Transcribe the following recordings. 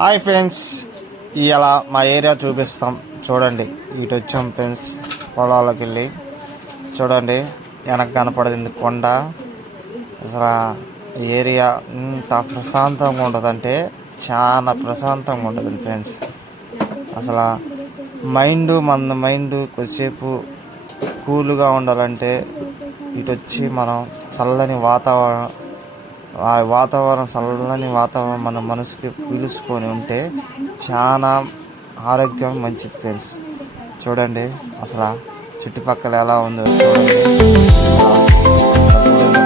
Hi friends, ఇలా మా area చూపిస్తాం చూడండి. ఇటు వచ్చాం ఫ్రెండ్స్, పొలాల్లోకి వెళ్ళి చూడండి. వెనక కనపడింది కొండ. అసలు ఏరియా ఇంత ప్రశాంతంగా ఉంటుందంటే చాలా ప్రశాంతంగా ఉంటుంది ఫ్రెండ్స్. అసలు మన మైండ్ కొద్దిసేపు కూల్గా ఉండాలంటే ఇటు వచ్చి మనం చల్లని వాతావరణం చల్లని వాతావరణం మన మనసుకి పీల్చుకొని ఉంటే చాలా ఆరోగ్యం మంచిది ఫ్రెండ్స్. చూడండి అసలు చుట్టుపక్కల ఎలా ఉందో చూడండి.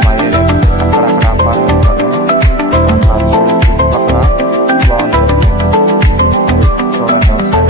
మా ఏరియా అక్కడక్కడ అపార్ట్మెంట్ అసలు చుట్టుపక్కల బాగుంది ఫ్రెండ్స్. చూడండి ఒకసారి.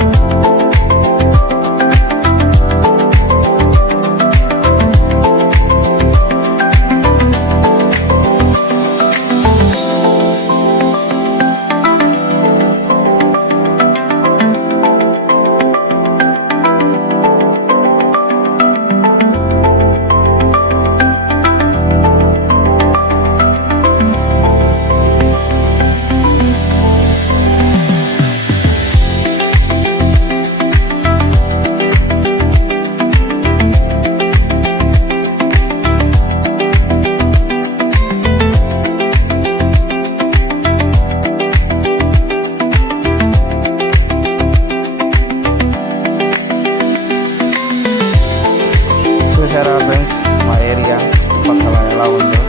చూసారా ఫ్రెండ్స్, మా ఏరియా చుట్టుపక్కల ఎలా ఉందో,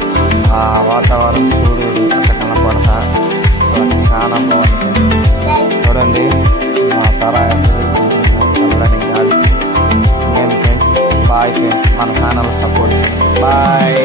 ఆ వాతావరణం సూర్యుడు అట్లా కనపడతా అసలు చాలా బాగుంది. చూడండి మా తర చల్లని గాలి. నేను ఫ్రెండ్స్ బాయ్ ఫ్రెండ్స్, మన ఛానల్ సపోర్ట్ బాయ్.